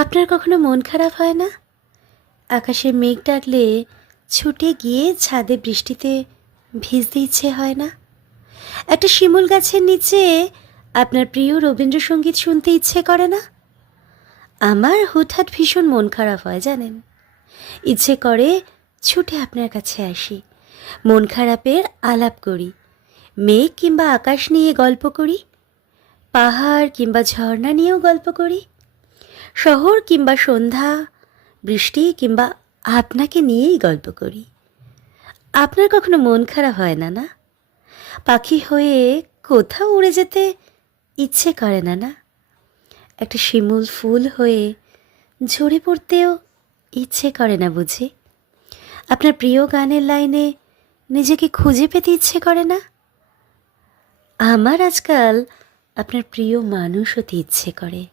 আপনার কখনো মন খারাপ হয় না? আকাশে মেঘ ডাকলে ছুটে গিয়ে ছাদে বৃষ্টিতে ভিজতে ইচ্ছে হয় না? একটা শিমুল গাছের নিচে আপনার প্রিয় রবীন্দ্রসঙ্গীত শুনতে ইচ্ছে করে না? আমার হঠাৎ ভীষণ মন খারাপ হয়, জানেন। ইচ্ছে করে ছুটে আপনার কাছে আসি। মন খারাপের আলাপ করি। মেঘ কিংবা আকাশ নিয়ে গল্প করি। পাহাড় কিংবা ঝর্ণা নিয়েও গল্প করি। শহর কিংবা সন্ধ্যা, বৃষ্টি কিংবা আপনাকে নিয়েই গল্প করি। আপনার কখনো মন খারাপ হয় না না? পাখি হয়ে কোথাও উড়ে যেতে ইচ্ছে করে না না? একটা শিমুল ফুল হয়ে ঝরে পড়তেও ইচ্ছে করে না বুঝি? আপনার প্রিয় গানের লাইনে নিজেকে খুঁজে পেতে ইচ্ছে করে না? আমার আজকাল আপনার প্রিয় মানুষ হতে ইচ্ছে করে।